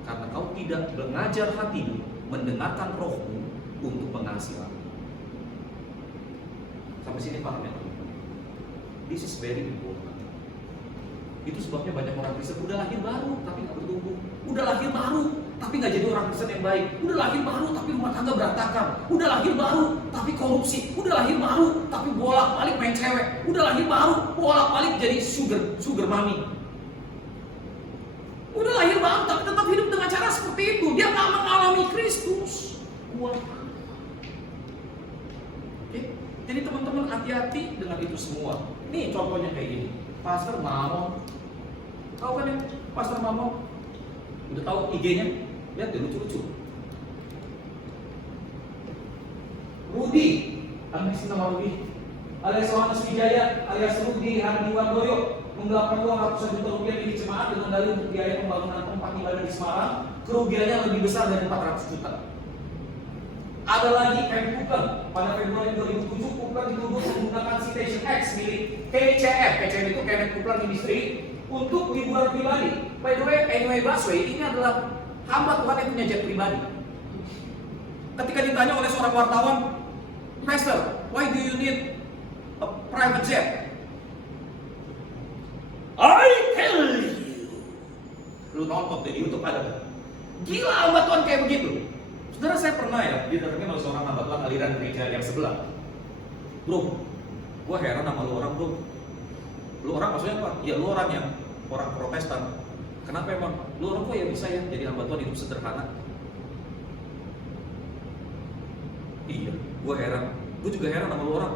Karena kau tidak mengajar hatimu mendengarkan rohmu untuk mengasihi Allah. Sampai sini paham ya? This is very important. Itu sebabnya banyak orang Kristen udah lahir baru tapi nggak bertumbuh, udah lahir baru tapi nggak jadi orang Kristen yang baik, udah lahir baru tapi rumah tangga berantakan, udah lahir baru tapi korupsi, udah lahir baru tapi bolak-balik main cewek, udah lahir baru bolak-balik jadi sugar mommy, udah lahir baru tapi tetap hidup dengan cara seperti itu. Dia nggak mengalami Kristus. Wah. Jadi teman-teman hati-hati dengan itu semua. Nih contohnya kayak gini, Pastor Mamon. Tahu kan ya, Pastor Mamon? Udah tahu IG-nya? Lihat deh, lucu-lucu. Rudi, isi nama Rudi, alias Yohanes Wijaya, alias Rudi Handiwandoyo, menggelapkan uang ratusan juta rupiah di jemaat dengan dalih untuk biaya pembangunan tempat ibadah di Semarang. Kerugiannya lebih besar dari 400 juta. Ada lagi Kempukan, pada Februari 2007 Kuplan dituduh menggunakan Citation X milik KCF. KCF itu Kenneth Copeland Industry untuk liburan pribadi. By the way, Anyway Busway ini adalah hamba Tuhan yang punya jet pribadi. Ketika ditanya oleh seorang wartawan, Pastor, why do you need a private jet? I tell you. Lu nonton di YouTube ada. Gila hamba Tuhan kayak begitu. Saudara, saya pernah ya didatengin oleh seorang hamba Tuhan aliran gereja yang sebelah. Bro, gua heran sama lu orang, bro. Lu orang maksudnya apa? Ya lu orang yang orang Protestan. Kenapa emang? Lu orang kok ya bisa ya jadi hamba Tuhan hidup sederhana? Iya, gua heran. Gua juga heran sama lu orang.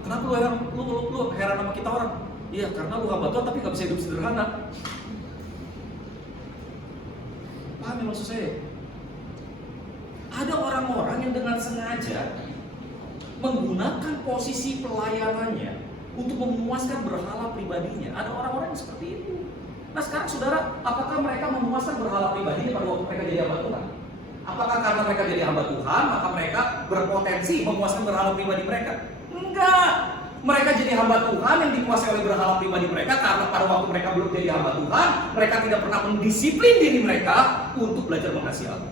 Kenapa lu heran? Lu heran sama kita orang? Iya, karena lu hamba Tuhan tapi gak bisa hidup sederhana. Paham ya maksud saya? Ada orang-orang yang dengan sengaja menggunakan posisi pelayanannya untuk memuaskan berhala pribadinya. Ada orang-orang yang seperti itu. Nah sekarang saudara, apakah mereka memuaskan berhala pribadinya pada waktu mereka jadi hamba Tuhan? Apakah karena mereka jadi hamba Tuhan, maka mereka berpotensi memuaskan berhala pribadi mereka? Enggak. Mereka jadi hamba Tuhan yang dikuasai oleh berhala pribadi mereka karena pada waktu mereka belum jadi hamba Tuhan, mereka tidak pernah mendisiplin diri mereka untuk belajar mengasihi Allah.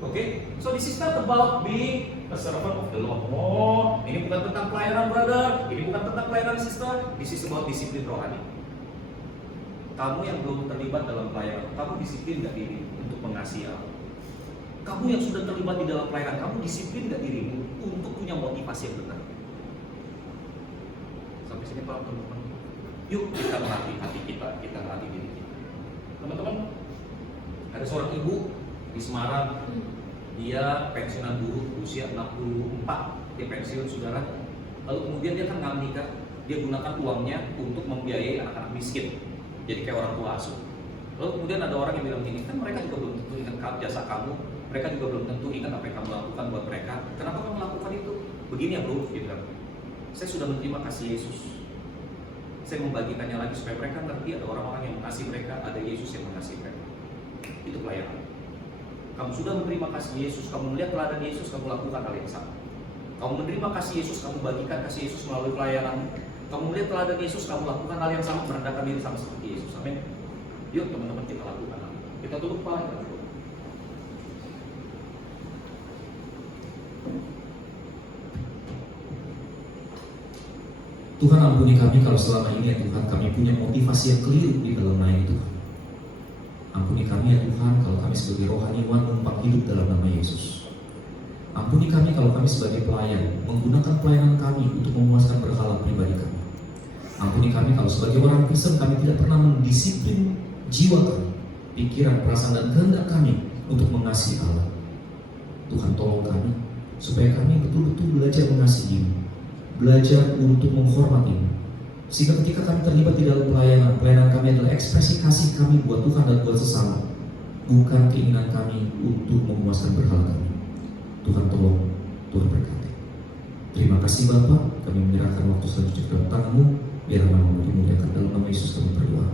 Oke, so this is not about being a servant of the Lord. Oh, ini bukan tentang pelayanan brother, ini bukan tentang pelayanan sister. This is about disiplin rohani. Kamu yang belum terlibat dalam pelayanan, kamu disiplin gak diri untuk mengasihi Allah? Kamu yang sudah terlibat di dalam pelayanan, kamu disiplin gak dirimu untuk punya motivasi yang benar? Sampai sini paham teman-teman? Yuk kita melatih hati kita melatih diri kita. Teman-teman, ada seorang ibu di Semarang, dia pensiunan guru usia 64, dia pensiun saudara. Lalu kemudian dia kan nggak menikah, dia gunakan uangnya untuk membiayai anak-anak miskin, jadi kayak orang tua asuh. Lalu kemudian ada orang yang bilang gini, kan mereka juga belum tentu ingat jasa kamu, mereka juga belum tentu ingat apa yang kamu lakukan buat mereka. Kenapa kamu melakukan itu? Begini ya bro, dia bilang, saya sudah menerima kasih Yesus. Saya membagikannya lagi supaya mereka ngerti ada orang-orang yang mengasihi mereka, ada Yesus yang mengasihi mereka. Itu pelayanan. Kamu sudah menerima kasih Yesus, kamu melihat teladan Yesus, kamu lakukan hal yang sama. Kamu menerima kasih Yesus, kamu bagikan kasih Yesus melalui pelayanan. Kamu melihat teladan Yesus, kamu lakukan hal yang sama, merendahkan diri sama seperti Yesus. Amin. Yuk teman-teman kita lakukan. Kita tutup kepala kita. Tuhan ampuni kami kalau selama ini ya Tuhan kami punya motivasi yang keliru di dalam melayani Tuhan. Ampuni kami ya Tuhan kalau kami sebagai rohaniwan numpang hidup dalam nama Yesus. Ampuni kami kalau kami sebagai pelayan menggunakan pelayanan kami untuk memuaskan berhala pribadi kami. Ampuni kami kalau sebagai orang Kristen kami tidak pernah mendisiplin jiwa kami, pikiran, perasaan, dan kehendak kami untuk mengasihi Allah. Tuhan tolong kami supaya kami betul-betul belajar mengasihi-Mu, belajar untuk menghormati-Mu. Sehingga ketika kami terlibat di dalam pelayanan kami adalah ekspresi kasih kami buat Tuhan dan buat sesama, bukan keinginan kami untuk memuaskan berhala kami. Tuhan tolong, Tuhan berkati. Terima kasih Bapa, kami menyerahkan waktu selanjutnya dalam tangan-Mu, biar nama-Mu dimuliakan dalam nama Yesus kami berdoa.